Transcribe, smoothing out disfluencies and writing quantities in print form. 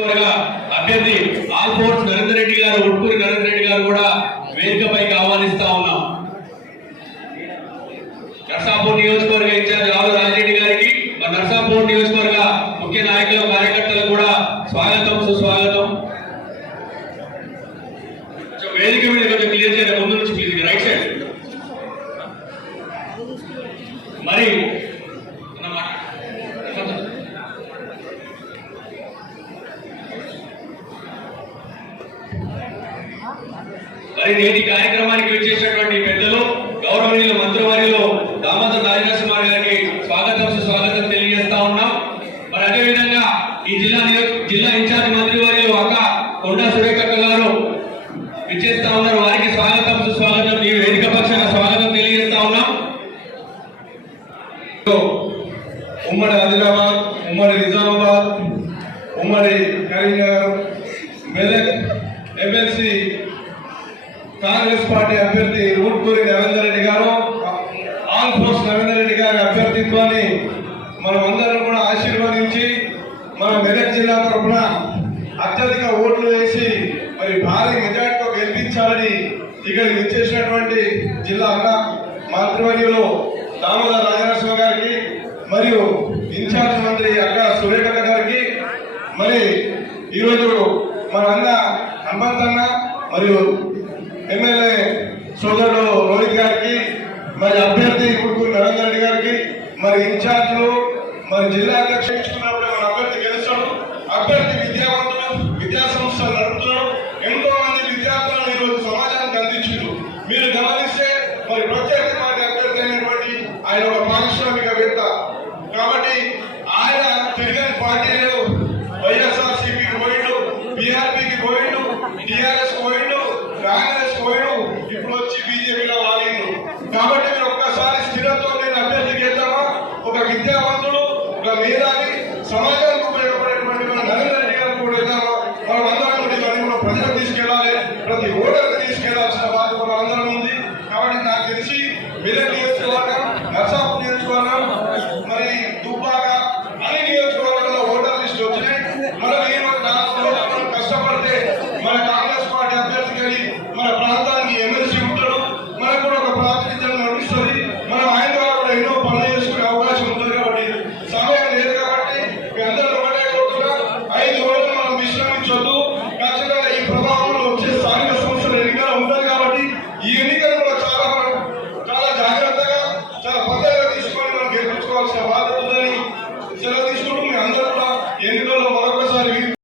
అభ్యర్థి ఆల్ఫోర్స్ నరేందర్ రెడ్డి గారు, ఉట్కూరి నరేందర్ రెడ్డి గారు కూడా వేదికపైకి ఆహ్వానిస్తా ఉన్నాం. నర్సాపూర్ నియోజకవర్గ ఇన్ఛార్జ్ రావు రాజిరెడ్డి గారికి, నర్సాపూర్ నియోజకవర్గ ముఖ్య నాయకులు కార్యకర్తలు కూడా స్వాగతం సుస్వాగతం. వేదిక మీద కొంచెం క్లియర్ చేయాలి, ముందు నుంచి ప్లీజ్ రైట్ సైడ్. మరి నేటి కార్యక్రమానికి వచ్చేసినటువంటి పెద్దలు గౌరవనీయులు మంత్రివర్యులు దామోదర్ రాజనరసింహ గారికి స్వాగతం సుస్వాగతం తెలియజేస్తా ఉన్నాం. మరి అదేవిధంగా ఈ జిల్లా ఇన్ఛార్జ్ మంత్రివర్యులు అక్క కొండా సురేఖ గారు విచ్చేస్తా ఉన్నారు. వారికి స్వాగతం సుస్వాగతం, ఈ వేదిక పక్షాన స్వాగతం తెలియజేస్తా ఉన్నాం. ఉమ్మడి ఆదిలాబాద్, ఉమ్మడి నిజామాబాద్, ఉమ్మడి కరీంనగర్, మెదక్ ఎమ్మెల్సీ కాంగ్రెస్ పార్టీ అభ్యర్థి ఉట్కూరి నరేందర్ రెడ్డి గారు, ఆల్ఫోర్స్ నరేందర్ రెడ్డి గారి అభ్యర్థిత్వాన్ని మనం అందరం కూడా ఆశీర్వదించి మన మెదక్ జిల్లా తరఫున అత్యధిక ఓట్లు వేసి మరి భారీ మెజార్టీతో గెలిపించాలని ఇక్కడికి వచ్చేసినటువంటి జిల్లా అన్న మంత్రివర్యులు దామోదర్ రాజనరసింహ గారికి మరియు ఇన్ఛార్జ్ మంత్రి అక్క సురేఖ గారికి, మరి ఈరోజు మన అన్న హనుమంత్ అన్న మరియు ఎమ్మెల్యే సోదరుడు రోహిత్ గారికి, మరి అభ్యర్థి ఉట్కూరి నరేందర్ రెడ్డి గారికి, మరి ఇన్ఛార్జ్లు, మరి జిల్లా అధ్యక్షుడు ఇచ్చుకున్నప్పుడే మన అభ్యర్థి గెలుస్తాడు. అభ్యర్థి విద్యావంతులు, విద్యా సంస్థలు నడుపుతున్నాడు. ఎంతో మంది విద్యార్థులను ఈరోజు సమాజానికి అందించారు. మీరు గమనిస్తే మరి ప్రత్యేక పార్టీ అభ్యర్థి అయినటువంటి ఆయన ఒక పారిశ్రామికవేత్త కాబట్టి ఆయన తిరిగిన పార్టీలు వైఎస్ఆర్సీపీకి పోయిండు, బీఆర్పీకి పోయిండు, టీఆర్ఎస్ పోయిండు, కాంగ్రెస్ పోయిండు, ఇప్పుడు వచ్చి బీజేపీలో వాలిండు. కాబట్టి మీరు ఒక్కసారి స్థిరత్వం నేను అభ్యర్థికి వెళ్తామా, ఒక విద్యావంతుడు, ఒక మేధావి, సమాజానికి ఉపయోగపడేటువంటి మన నరేందర్ రెడ్డి గారికి కూడా వెళ్తామా. మనం అందరం కూడా ఇవన్నీ కూడా ప్రజలకు తీసుకెళ్లాలి, ప్రతి ఓటర్కి తీసుకెళ్లాల్సిన బాధ్యత మన అందరం ఉంది. కాబట్టి నాకు తెలిసి మెదక్ నియోజకవర్గం, నర్సాపూర్ నియోజకవర్గం, మరి దుబ్బాక అన్ని నియోజకవర్గాల్లో ఓటర్ లిస్టు వచ్చినాయి. మనం